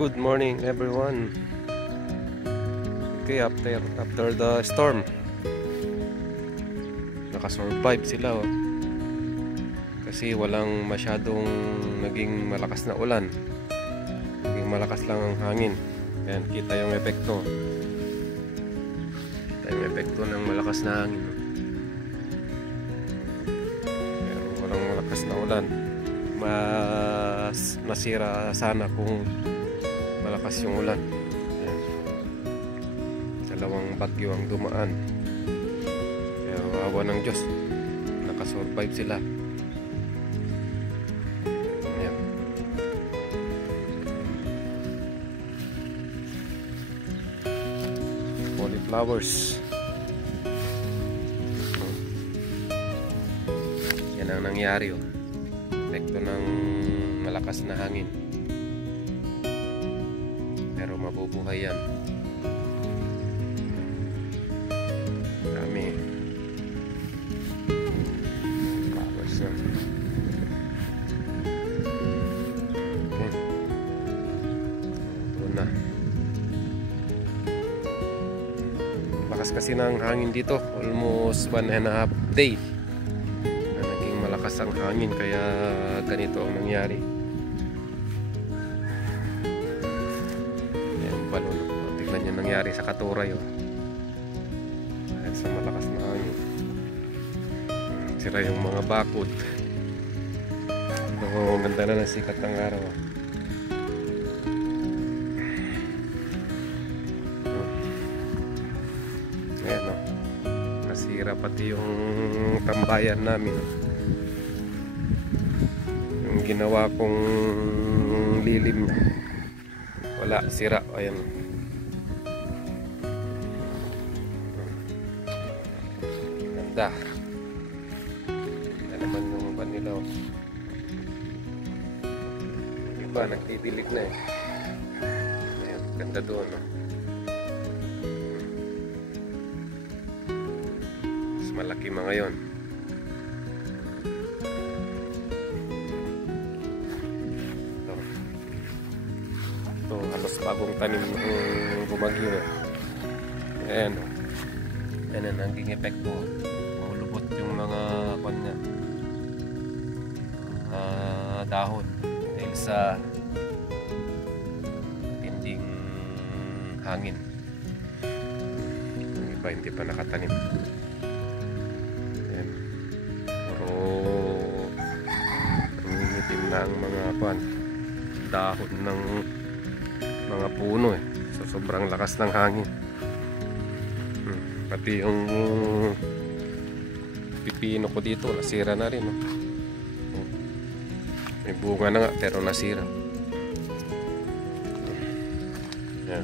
Good morning everyone. Okay, after the storm, nakasurvive sila kasi walang masyadong naging malakas na ulan, naging malakas lang ang hangin. Ayan, kita yung epekto ng malakas na hangin, pero walang malakas na ulan. Mas masira sana kung malakas yung ulan. Ayan. Dalawang bagyo ang dumaan, pero awa ng Diyos, nakasurvive sila. Ayan. Cauliflowers. Yan ang nangyari, epekto ng malakas na hangin, pero mabubuhay yan. Dami flowers na. Okay. Ito na. Lakas kasi ng hangin dito, almost 1.5 day na naging malakas ang hangin, kaya ganito ang nangyari. Ayan, balon. Tignan nyo nangyari sa Katuray, dahil sa malakas na hangin. Sira yung mga bakod. Ang ganda na ng sikat ng araw. Ayan, nasira pati yung tambayan namin. Yung ginawa kong lilim na, wala, sira. Ayan. Ganda. Ganda naman yung vanilla. Iba, nagtidilig na eh. Ayan, ganda doon. Mas malaki mga yon. Ito, halos bagong tanim ng bumagyo. Ayan. Ayan ang naging epekto. Lubot yung mga kanya, dahon dahil sa tinding hangin. Yung iba hindi pa nakatanim. Ayan. Puro nangingitim na ang mga dahon ng mga puno so sobrang lakas ng hangin. Pati yung pipino ko dito nasira na rin. May bunga na nga pero nasira. Yan.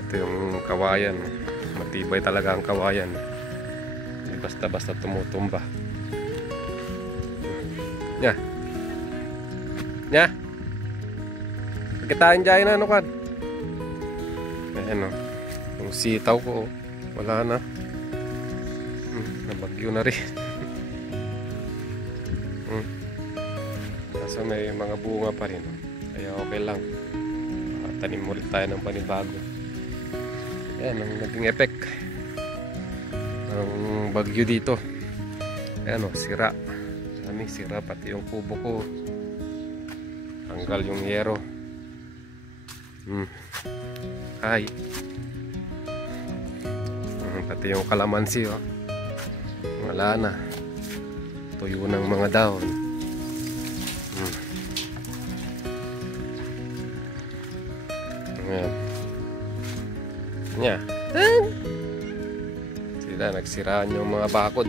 Ito yung kawayan, matibay talaga ang kawayan, hindi basta-basta tumutumba. Nya kitain dyan na kan. Ayan yung sitaw ko wala na, nabagyo na rin. Kaso may mga bunga pa rin, kaya okay lang. Tanim ulit tayo ng panibago. Ayan ang naging effect ng bagyo dito. Ayan sira. Sira pati yung kubo ko, tanggal yung yero. Ay, pati yung kalamansi wala na, tuyo ng mga dahon. Ayan. Nya sila nagsiraan yung mga bakod.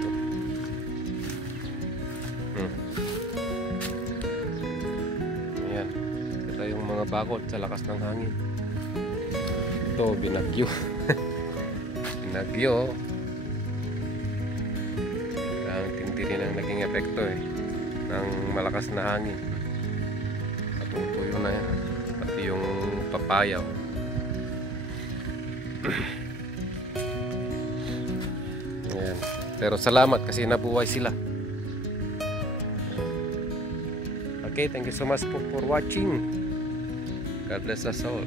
Ayan, ito yung mga bakod sa lakas ng hangin. Ito binagyo. Binagyo. Ang tindi rin ang naging epekto ng malakas na hangin. Patutuyo na yan, pati yung papaya. Ayan. Pero salamat kasi nabuhay sila. Okay, thank you so much for watching. God bless us all.